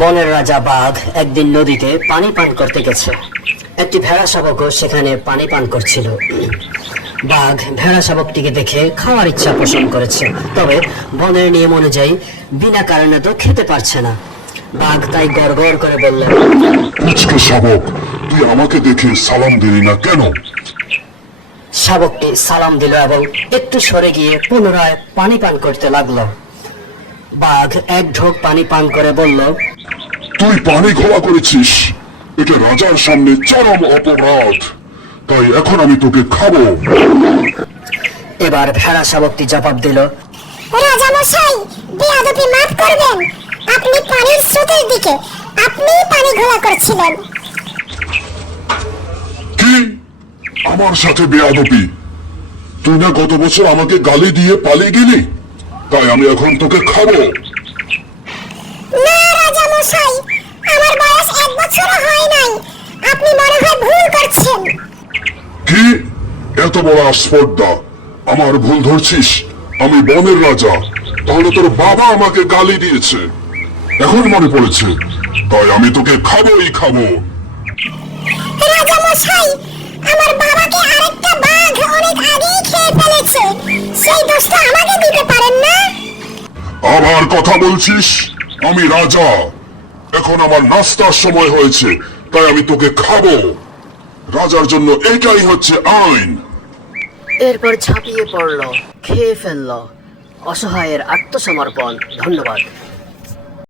বনের রাজা বাঘ একদিন নদীতে পানি পান করতে গেছে। একটি ভেড়া শাবকও সেখানে পানি পান করছিল। বাঘ ভেড়া শাবকটিকে দেখে খাওয়ার ইচ্ছা পোষণ করেছে, তবে বনের নিয়ম অনুযায়ী বিনা কারণে তো খেতে পারছে না। বাঘ তাই গড়গড় করে বলল, পুচকে শাবক, তুই আমাকে দেখে সালাম দিলি না কেন? শাবকটি সালাম দিল এবং একটু সরে গিয়ে পুনরায় পানি পান করতে লাগলো। বাঘ এক ঢোক পানি পান করে বলল, তুই পানি ঘোলা করেছিস, এটা রাজার সামনে চরম অপরাধ, তাই এখন আমি তোকে খাবো। এবার ভেড়া শাবকটি জবাব দিল, রাজা মশাই, বেয়াদবি মাফ করবেন। আপনি পানির স্রোতের দিকে আপনি পানি ঘোলা করছিলেন। কি? আমার সাথে বেয়াদবি? তুই না গত বছর আমাকে গালি দিয়ে পালিয়ে গেলি, তাই আমি এখন তোকে খাবো। না রাজা মশাই, আমার বয়স 1 বছরও হয় নাই। আপনি মনে হয় ভুল করছেন। কি? এত বড় আস্পর্ধা! আমার ভুল ধরছিস? আমি বনের রাজা, তাহলে তোর বাবা আমাকে গালি দিয়েছে, এখন মনে পড়েছে, তাই আমি তোকে খাবোই খাবো। রাজা মশাই, আমার বাবাকে আরেকটা বাঘ অনেক আগেই খেয়ে ফেলেছে। সেই দোষটা আমাকে দিতে পারেন না। আবার কথা বলছিস? আমি রাজা, এখন আমার নাস্তার সময় হয়েছে, তাই আমি তোকে খাবো। রাজার জন্য এটাই হচ্ছে আইন। এরপর ঝাঁপিয়ে পড়ল, খেয়ে ফেলল। অসহায়ের আত্মসমর্পণ। ধন্যবাদ।